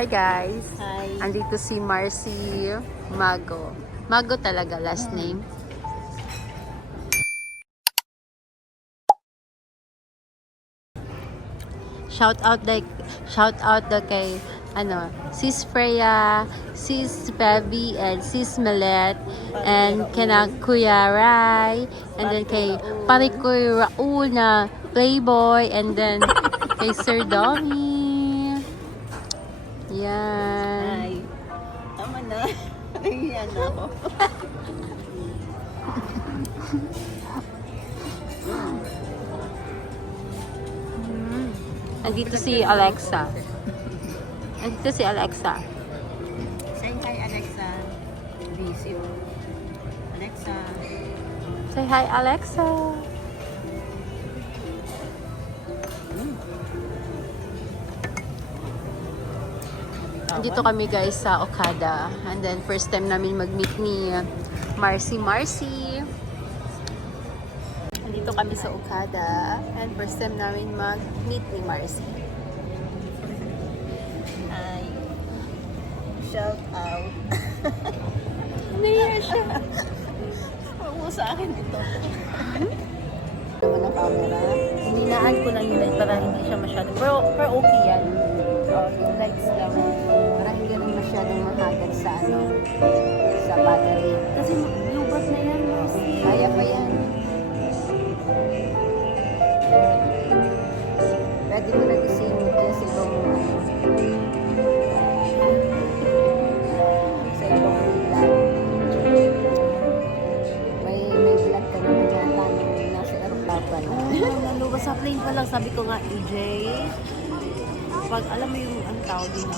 Hi guys! Hi. Andito si Marcy Mago. Mago talaga last name. Shout out the kay Sis Freya, Sis Bebby, and Sis Melet, and kina Kuya Rai, and then kay Parikoy Raul na Playboy, and then kay Sir Domi. Yan. Hi. Tama na. Ayan ako. Andito si Alexa. Andito si Alexa. Say hi, Alexa. Busy. Alexa. Say hi, Alexa. Andito kami guys sa Okada. And then first time namin mag-meet ni Marcy. Andito kami sa Okada. And first time namin mag-meet ni Marcy. Hi. Shout out. Naiya siya. Huwag mo sa akin ito. Naman ang camera. Hininaan ko lang yung light para hindi siya masyadong. Pero okay yan. Yung lights lang. Para hindi rin masyadong mahagad sa sa battery. Kasi lubat na yan, Marcy. Kaya pa yan. Pwede mo na isingit yan sa ibang sa ibang vlog. May vlog ka naman yata nung nasa aeroplano. Naluwas sa plane pa lang, sabi ko nga, EJ, pag alam mo yung ang tawag din na,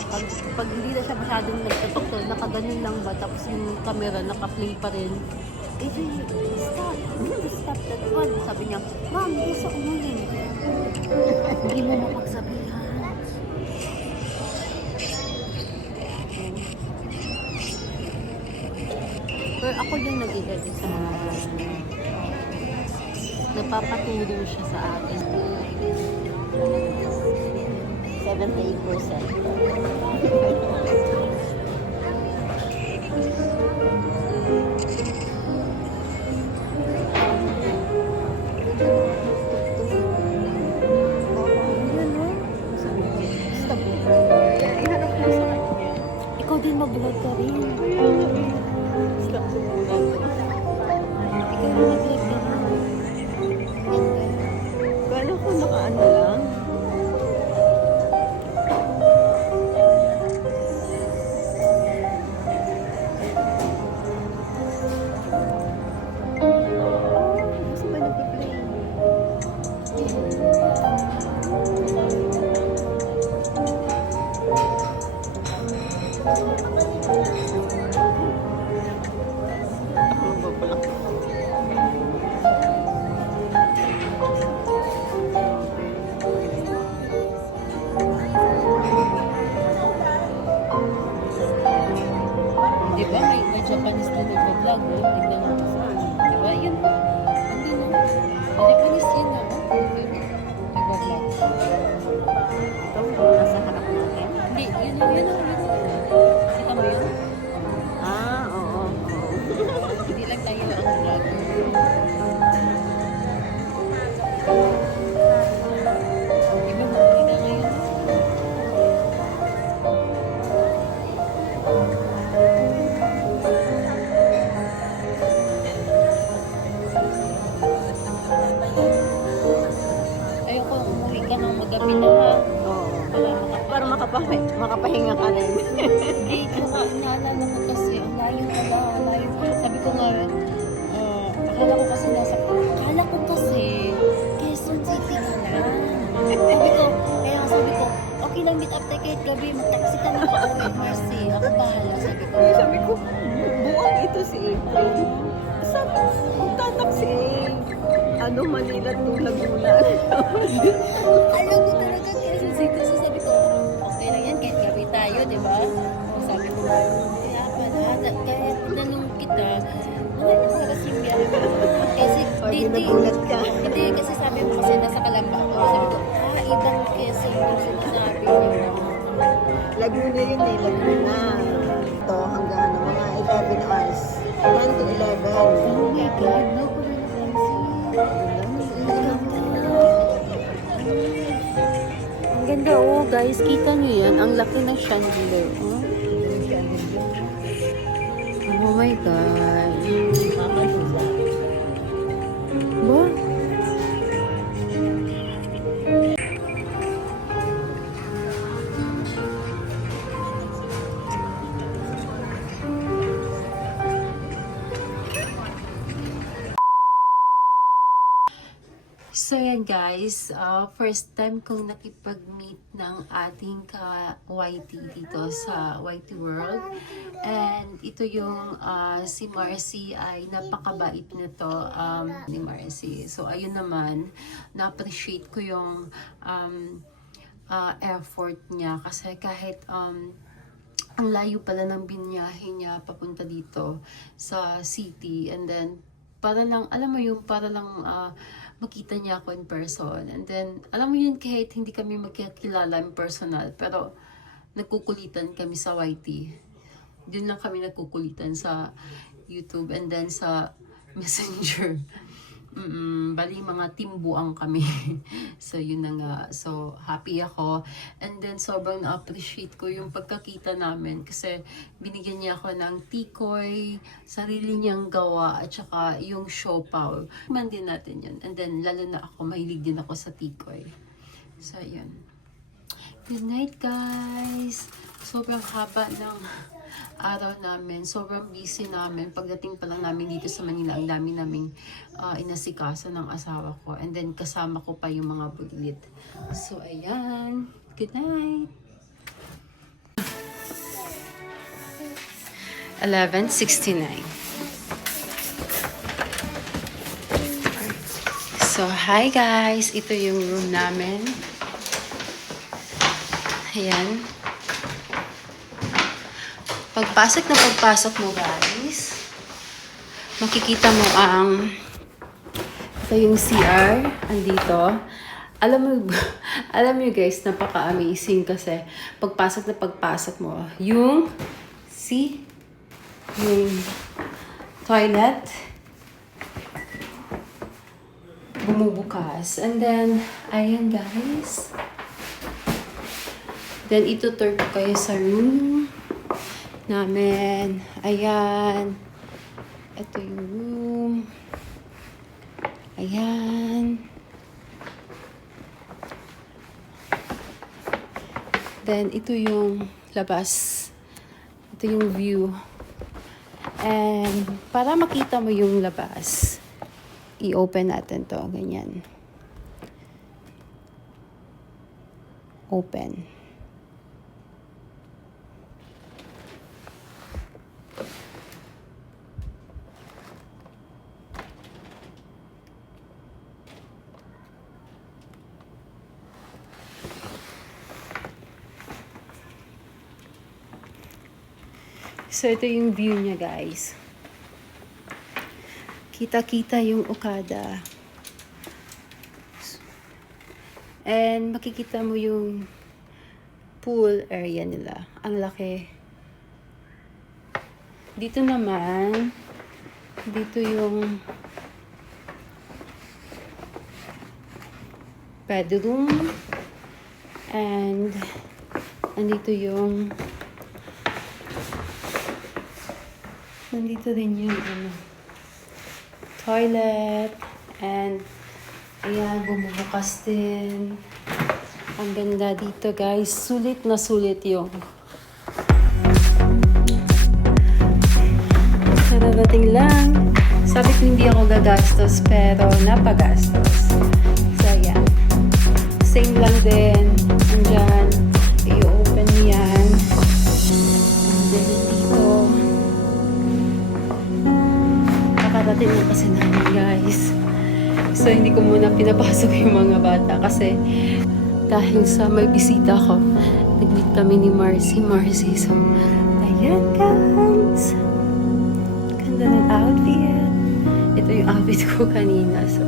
pag hindi na siya masyadong nagtatok, nakaganon lang ba, tapos yung camera naka-play pa rin, EJ, stop that one. Sabi niya, ma'am, gusto ko mo yun. Hindi mo mapagsabihan. Pero ako yung nag-edit sa mga vlog niya. Napapaturo siya sa akin. 78%. Ikaw din mag-vlog ka rin. Stop the Ikaw din mag-vlog ka rin. Kala ko nakaano lang. Gusto ba nag-play? Ako magpapalak. Di ba? May Japanese din nag-vlog. Tignan mo. Di ba? Yun. Hindi no. May Japanese yun na. Nag-vlog. Ito, nasa harap natin. Hindi. Yun. Kita mo yun? Ah, oo. Hindi lang tayo ang vlog. Di ba? Makikita ngayon. Ayoko, umuwi ka ng magabi na ha. Oo. Para Makapahinga ka rin. Hindi, naalala ko kasi, ang layo pala, ang layo. Sabi ko nga, akala ko kasi Quezon City ka lang. Sabi ko, okay lang meet up tayo kahit gabi, mag-taxi ka na pauwi, Marcy. Ako bahala, sabi ko. Sabi ko, buwang ito si April. Sabi ko, magtataksi Manila to Laguna. Alam ko talaga Quezon City. So sabi ko, okay lang yan, kahit gabi tayo, di ba? Sabi ko, kaya pala, kaya tinanong kita, wala na oras yung biyahe mo. Kasi, Nagulat ka. Hindi, kasi sabi mo kasi nasa Kalamba ako. Sabi ko, ibang Quezon yung sinasabi niyo. Laguna na yun eh, lagyan na. Ito hanggang ano, mga 11 hours. 10 to 11. Oh my God, no, ang ganda oh guys, kita niyo yan, ang laki ng chandelier. Oh my God. Ba? So yan guys, first time kong nakipag-meet ng ating ka-YT dito sa YT World. And ito yung si Marcy ay napakabait nito ni Marcy. So ayun naman, na-appreciate ko yung effort niya kasi kahit ang layo pala ng binyahe niya papunta dito sa city, and then para lang, alam mo yung para lang makita niya ako in person. And then, alam mo yun, kahit hindi kami magkakilala in personal, pero nagkukulitan kami sa YT. Doon lang kami nagkukulitan sa YouTube and then sa Messenger. Bali, mga timbuang kami. So, yun na nga. So, happy ako. And then, sobrang na-appreciate ko yung pagkakita namin kasi binigyan niya ako ng tikoy, sarili niyang gawa, at saka yung siopaw. Man din natin yun. And then, lalo na ako, mahilig din ako sa tikoy. So, yun. Good night, guys! Sobrang haba ng araw namin. Sobrang busy namin. Pagdating pa lang namin dito sa Manila, ang dami naming inasikaso ng asawa ko. And then, kasama ko pa yung mga budlit. So, ayan. Good night! 11:69. So, hi guys! Ito yung room namin. Ayan. Pagpasok mo guys, makikita mo ito yung CR, andito. Alam mo guys, napaka-amazing kasi pagpasok mo, yung toilet, bumubukas. And then, ayan guys. Then, itutur ko kayo sa room namin. Ayan. Ito yung room. Ayan. Then, ito yung labas. Ito yung view. And, para makita mo yung labas, i-open natin to. Ganyan. Open. So, ito yung view niya, guys. Kita-kita yung Okada. And, makikita mo yung pool area nila. Ang laki. Dito naman, dito yung bedroom. And, andito yung nandito din yung toilet, and ayan, bumubukas din. Ang ganda dito guys, sulit na sulit yung kararating lang. Sabi ko hindi ako gagastos, pero napagastos. So ayan, same lang din. Andyan, i-open yan. And then dito, kakarating na kasi namin guys. So hindi ko muna pinapasok yung mga bata kasi dahil sa may bisita ko, nag-meet kami ni Marcy. So, ayan guys. Ganda ng outfit. Ito yung outfit ko kanina. So,